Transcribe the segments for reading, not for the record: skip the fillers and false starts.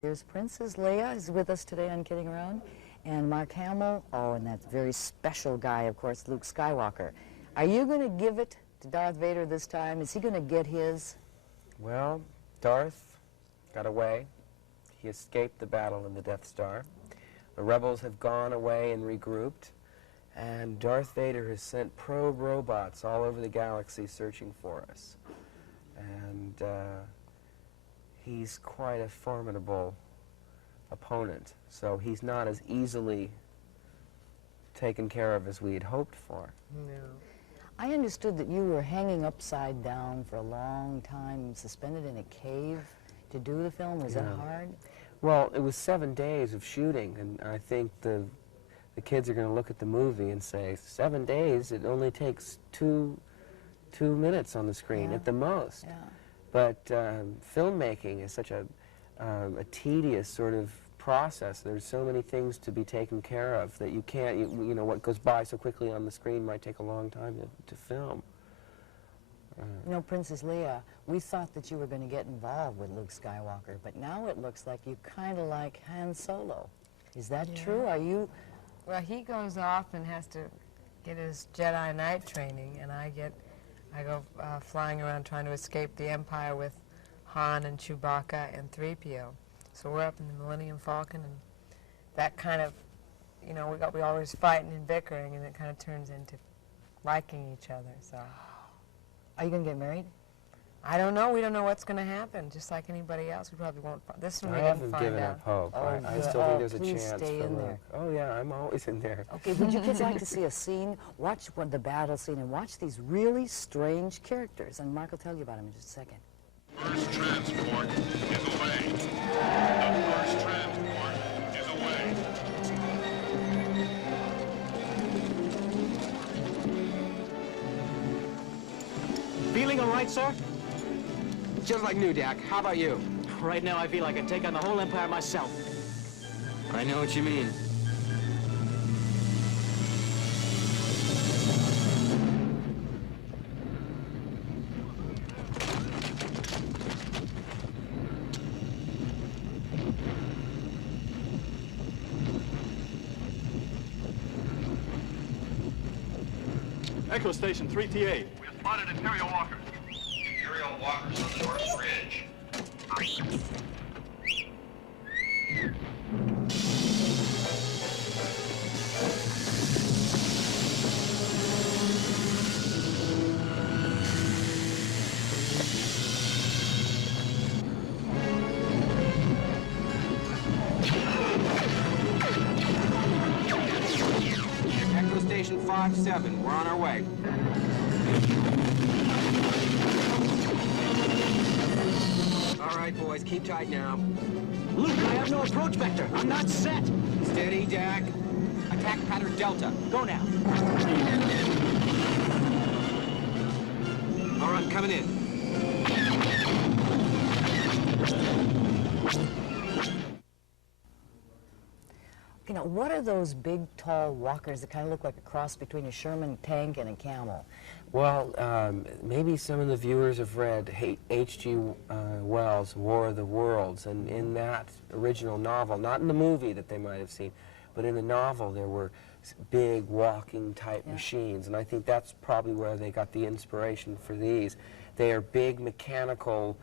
There's Princess Leia is with us today on Kidding Around, and Mark Hamill, oh, and that very special guy, of course, Luke Skywalker. Are you going to give it to Darth Vader this time? Is he going to get his? Well, Darth got away. He escaped the battle in the Death Star. The rebels have gone away and regrouped, and Darth Vader has sent probe robots all over the galaxy searching for us. And he's quite a formidable opponent, so he's not as easily taken care of as we had hoped for. No. I understood that you were hanging upside down for a long time, suspended in a cave to do the film. Was that hard? Well, it was 7 days of shooting, and I think the kids are going to look at the movie and say, 7 days, it only takes two minutes on the screen at the most. Yeah. But filmmaking is such a tedious sort of process. There's so many things to be taken care of that you can't, you know, what goes by so quickly on the screen might take a long time to film. You know, Princess Leia, we thought that you were going to get involved with Luke Skywalker, but now it looks like you kind of like Han Solo. Is that true? Are you? Well, he goes off and has to get his Jedi Knight training, and I go flying around trying to escape the Empire with Han and Chewbacca and 3PO. So we're up in the Millennium Falcon, and that kind of, you know, we always fighting and bickering, and it kind of turns into liking each other. So, Are you going to get married? I don't know. We don't know what's going to happen. Just like anybody else, we probably won't. This one we I didn't haven't find given out. up hope. Oh, I still think there's a please chance stay for in Luke. there. Oh yeah, I'm always in there. Okay, would you kids like to see a scene? Watch the battle scene and watch these really strange characters. And Mark will tell you about them in just a second. First transport is away. The first transport is away. Feeling all right, sir? Just like new, Dak. How about you? Right now, I feel I can take on the whole Empire myself. I know what you mean. Echo Station 3TA. We have spotted Imperial walkers. Imperial walkers on the North Ridge. Echo Station 5-7. We're on our way. All right, boys. Keep tight now. Luke, I have no approach vector. I'm not set. Steady, Dak. Attack pattern Delta. Go now. All right, coming in. You know, what are those big, tall walkers that kind of look like a cross between a Sherman tank and a camel? Well, maybe some of the viewers have read H.G. Wells' War of the Worlds, and in that original novel, not in the movie that they might have seen, but in the novel there were big walking type machines, and I think that's probably where they got the inspiration for these. They are big mechanical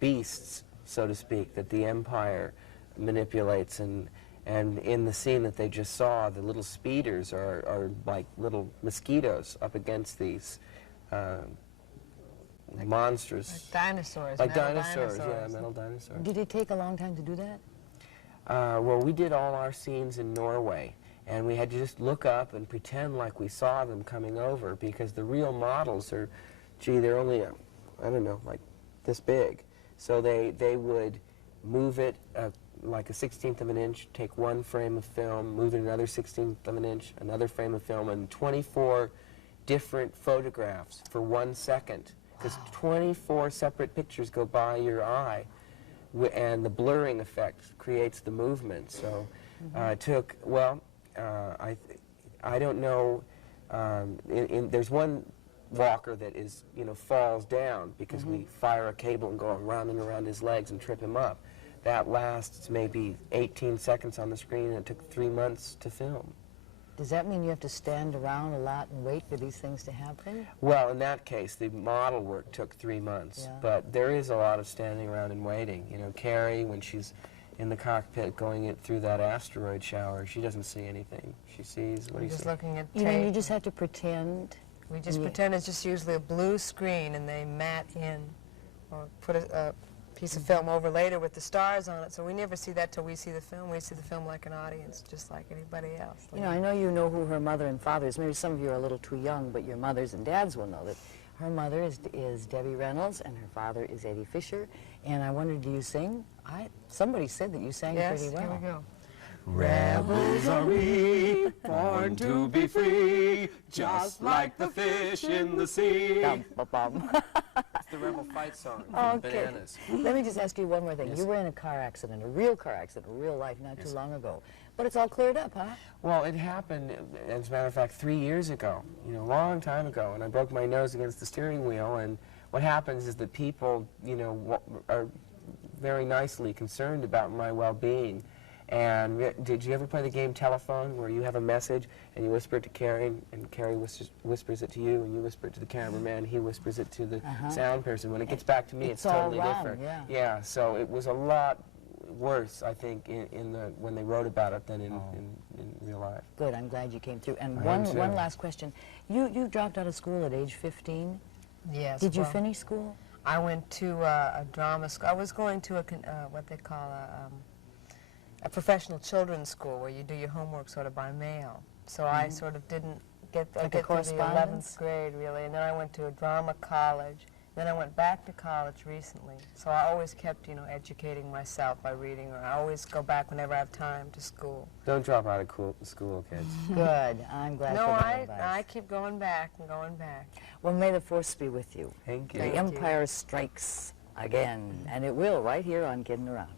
beasts, so to speak, that the Empire manipulates, and in the scene that they just saw, the little speeders are like little mosquitoes up against these monsters. Like dinosaurs. Like metal dinosaurs, yeah, metal dinosaurs. Did it take a long time to do that? Well, we did all our scenes in Norway, and we had to just look up and pretend like we saw them coming over, because the real models are, gee, they're only, I don't know, like this big. So they would move it like a 1/16 of an inch, take one frame of film, move it another 1/16 of an inch, another frame of film, and 24 different photographs for 1 second. Because 24 separate pictures go by your eye, and the blurring effect creates the movement. So it took, well, I don't know, there's one walker that is, falls down because we fire a cable and go around and around his legs and trip him up. that lasts maybe 18 seconds on the screen, and it took 3 months to film. Does that mean you have to stand around a lot and wait for these things to happen? Well, in that case, the model work took 3 months, Yeah. but there is a lot of standing around and waiting. You know, Carrie, when she's in the cockpit going it through that asteroid shower, she doesn't see anything. She sees, what do We're you just see? looking at You know, you tape. just have to pretend. We just Yeah. pretend it's just usually a blue screen, and they mat in or put a piece of film over later with the stars on it. So we never see that till we see the film. We see the film like an audience, just like anybody else. You know who her mother and father is. Maybe some of you are a little too young, but your mothers and dads will know that her mother is Debbie Reynolds and her father is Eddie Fisher. And I wondered, do you sing? Somebody said that you sang Yes, pretty well. here we go. Rebels are we, born to be free, just like the fish in the sea. Dum, ba, bum. It's the Rebel Fight song from Okay. Bananas. Let me just ask you one more thing. Yes. You were in a car accident, a real car accident, a real life, not too long ago. But it's all cleared up, huh? Well, it happened, as a matter of fact, 3 years ago, you know, a long time ago, and I broke my nose against the steering wheel, and what happens is that people, you know, are very nicely concerned about my well-being. And did you ever play the game Telephone, where you have a message and you whisper it to Carrie, and Carrie whispers it to you, and you whisper it to the cameraman, he whispers it to the sound person. When it gets back to me, it's all totally wrong, different. yeah. Yeah, so it was a lot worse, I think, when they wrote about it than in real life. Good, I'm glad you came through. And I am too. one last question. You dropped out of school at age 15. Yes. Did you well, finish school? I went to a drama school. I was going to what they call a professional children's school, where you do your homework sort of by mail. So I sort of didn't get Like a through the correspondence? 11th grade, really. And then I went to a drama college. Then I went back to college recently. So I always kept, you know, educating myself by reading, or I always go back whenever I have time to school. Don't drop out of school, kids. Good, I'm glad No, for that I advice. keep going back and going back. Well, may the force be with you. Thank you. The Empire strikes again, and it will right here on Kiddin' Around.